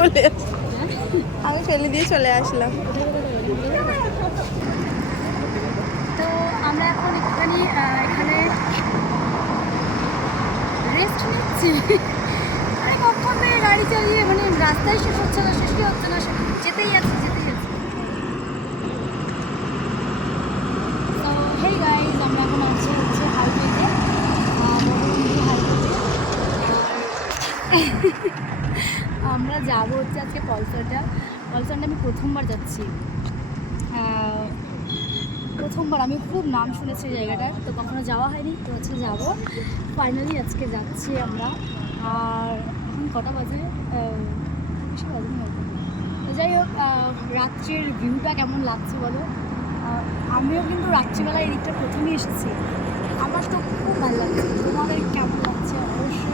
চলে আমি ফেলে দিয়ে চলে আসলাম। তো আমরা এখন একটুখানি এখানে রেস্ট নিচ্ছি। আরে কখন গাড়ি চালিয়ে মানে রাস্তায় শেষ হচ্ছে না, শেষই হচ্ছে না যেতেই আছে যেতেই আছে। তো আমরা এখন আছি হচ্ছে আমরা যাব হচ্ছে আজকে পলসারটা। পলসারটা আমি প্রথমবার যাচ্ছি। প্রথমবার, আমি খুব নাম শুনেছি জায়গাটার। তো কখনো যাওয়া হয়নি, তো আজকে যাব। ফাইনালি আজকে যাচ্ছি আমরা। আর এখন কটা বাজে? তো যাই হোক রাত্রের ভিউটা কেমন লাগছে বলো? আমিও কিন্তু রাত্রিবেলা এই দিকটা প্রথমেই এসেছি। আমার তো খুব ভালো লাগছে। তোমাদের কেমন লাগছে? অবশ্যই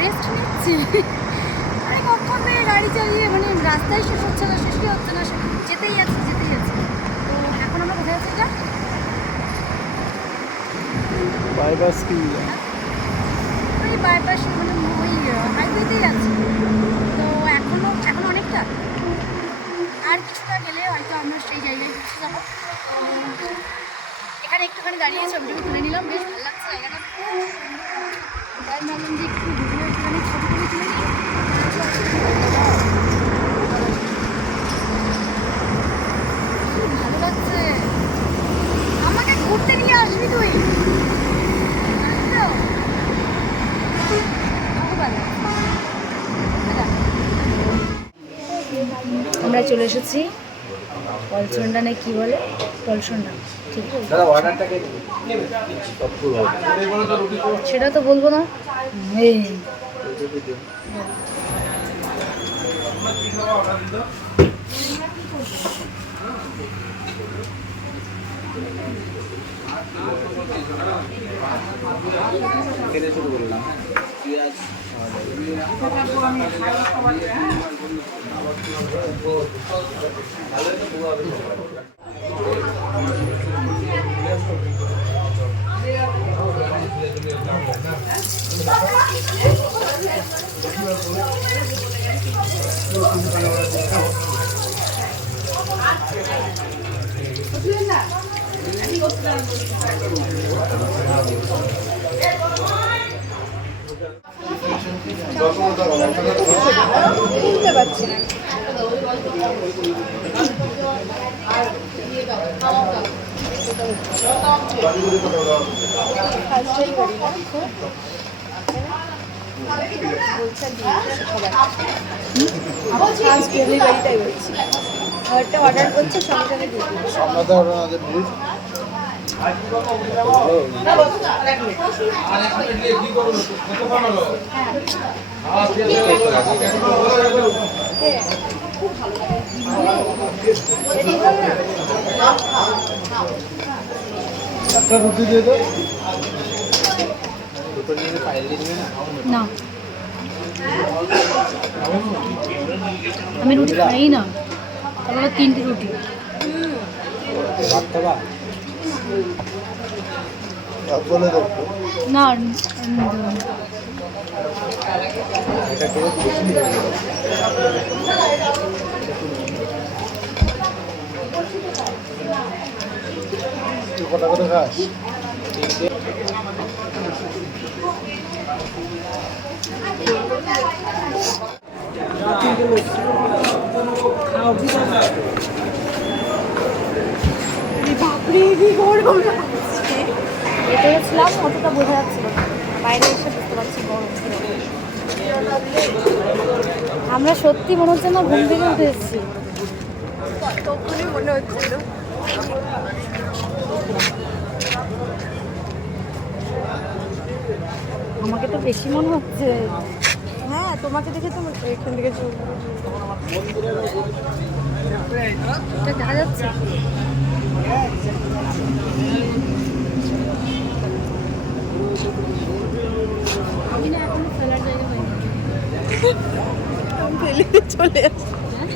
রেস্ট নিচ্ছি। আরে কখন থেকে গাড়ি চালিয়ে? মানে রাস্তায় শেষ হচ্ছে না শেষই হচ্ছে না? যেতেই আছে যেতেই আছে। তো এখন আমরা কোথায় আছি এটা? বাইপাস কি? ওই বাইপাস মানে ওই হাইওয়েতেই আছি। তো এখনও এখন অনেকটা। আর কিছুটা গেলে হয়তো আমরা সেই জায়গায় পৌঁছে যাব। তো এখানে একটুখানি দাঁড়িয়ে ছবিটুকু তুলে নিলাম বেশ ভালো লাগছে জায়গাটা তাই ভাবলাম যে একটু ভিডিও একটুখানি ছবি তুলে তুলে নিই খুব ভালো লাগছে আমাকে ঘুরতে নিয়ে আসবি তুই জানিস তো? খুব ভালো আমরা চলে এসেছি। পলসন্ডানে কি বলে? পলসন্ডা। ঠিক সেটা তো বলব না। শুরু করলাম। পেঁয়াজ বুঝতে পারছি না ফার্স্ট ডেলিভারিটাই বলছি খাবারটা অর্ডার করছে সঙ্গে সঙ্গে দিয়ে দিচ্ছে আমাদের আমাদের ভিড় একটা রুটি দিয়ে দাও না। আমি রুটি খাই না। তাহলে তিনটে রুটি। খাবা না। এটা করে তুই কটা করে খাস ভেতরে ছিলাম অতটা বোঝা যাচ্ছিল বাইরে এসে বুঝতে পারছি গরম আমরা সত্যি মনে হচ্ছে না ঘুম থেকে উঠে এসেছি। তখনই মনে হচ্ছিল। আমাকে তো বেশি মনে হচ্ছে। হ্যাঁ তোমাকে দেখে তো এখান থেকে দেখা যাচ্ছে? আমি না এখনও ফেলার জায়গা পাইনি। আমি ফেলে দিয়ে চলে আসলাম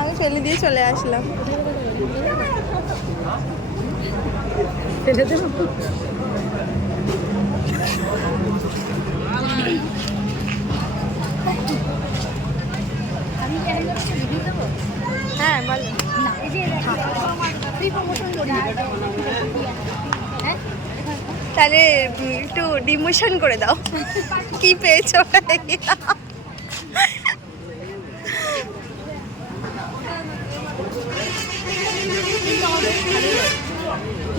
আমি ফেলে দিয়ে চলে আসলাম। ফেলে দেবো আমি কি একবার রিভিউ দেবো হ্যাঁ তাহলে একটু ডিমোশন করে দাও। কি পেয়েছ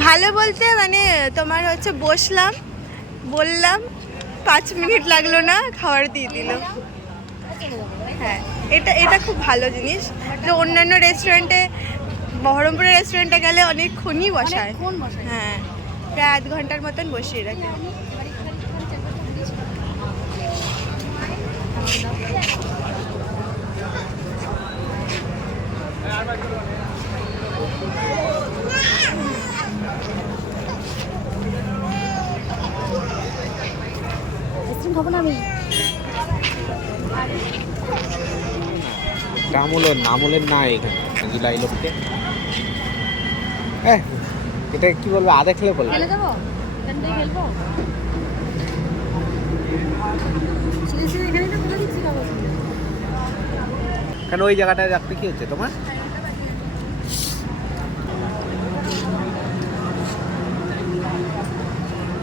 ভালো বলতে মানে তোমার হচ্ছে বসলাম, বললাম পাঁচ মিনিট লাগল না খাবার দিয়ে দিল। হ্যাঁ এটা এটা খুব ভালো জিনিস। তো অন্যান্য রেস্টুরেন্টে বহরমপুরের রেস্টুরেন্টে গেলে অনেকক্ষণই বসায়। হ্যাঁ প্রায় আধ ঘণ্টার মতন বসিয়ে রাখে। খাব না আমি। কামুলের নামুলের না এখানে জুলাই লোককে। এটা কি বলব আধা খেলে বলব। দেবো? কেন ওই জায়গাটায় রাখতে কি হচ্ছে তোমার?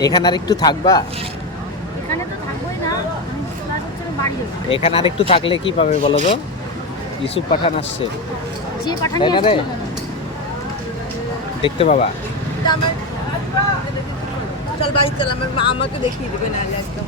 এখানে আর একটু থাকবা? এখানে আর একটু থাকলে কি পাবে বলো তো? ইউসুফ পাঠান আসছে। তাই না রে? দেখতে পাবা। চল বাড়ি চল আমার মা আমাকে দেখিয়ে দেবে না একদম।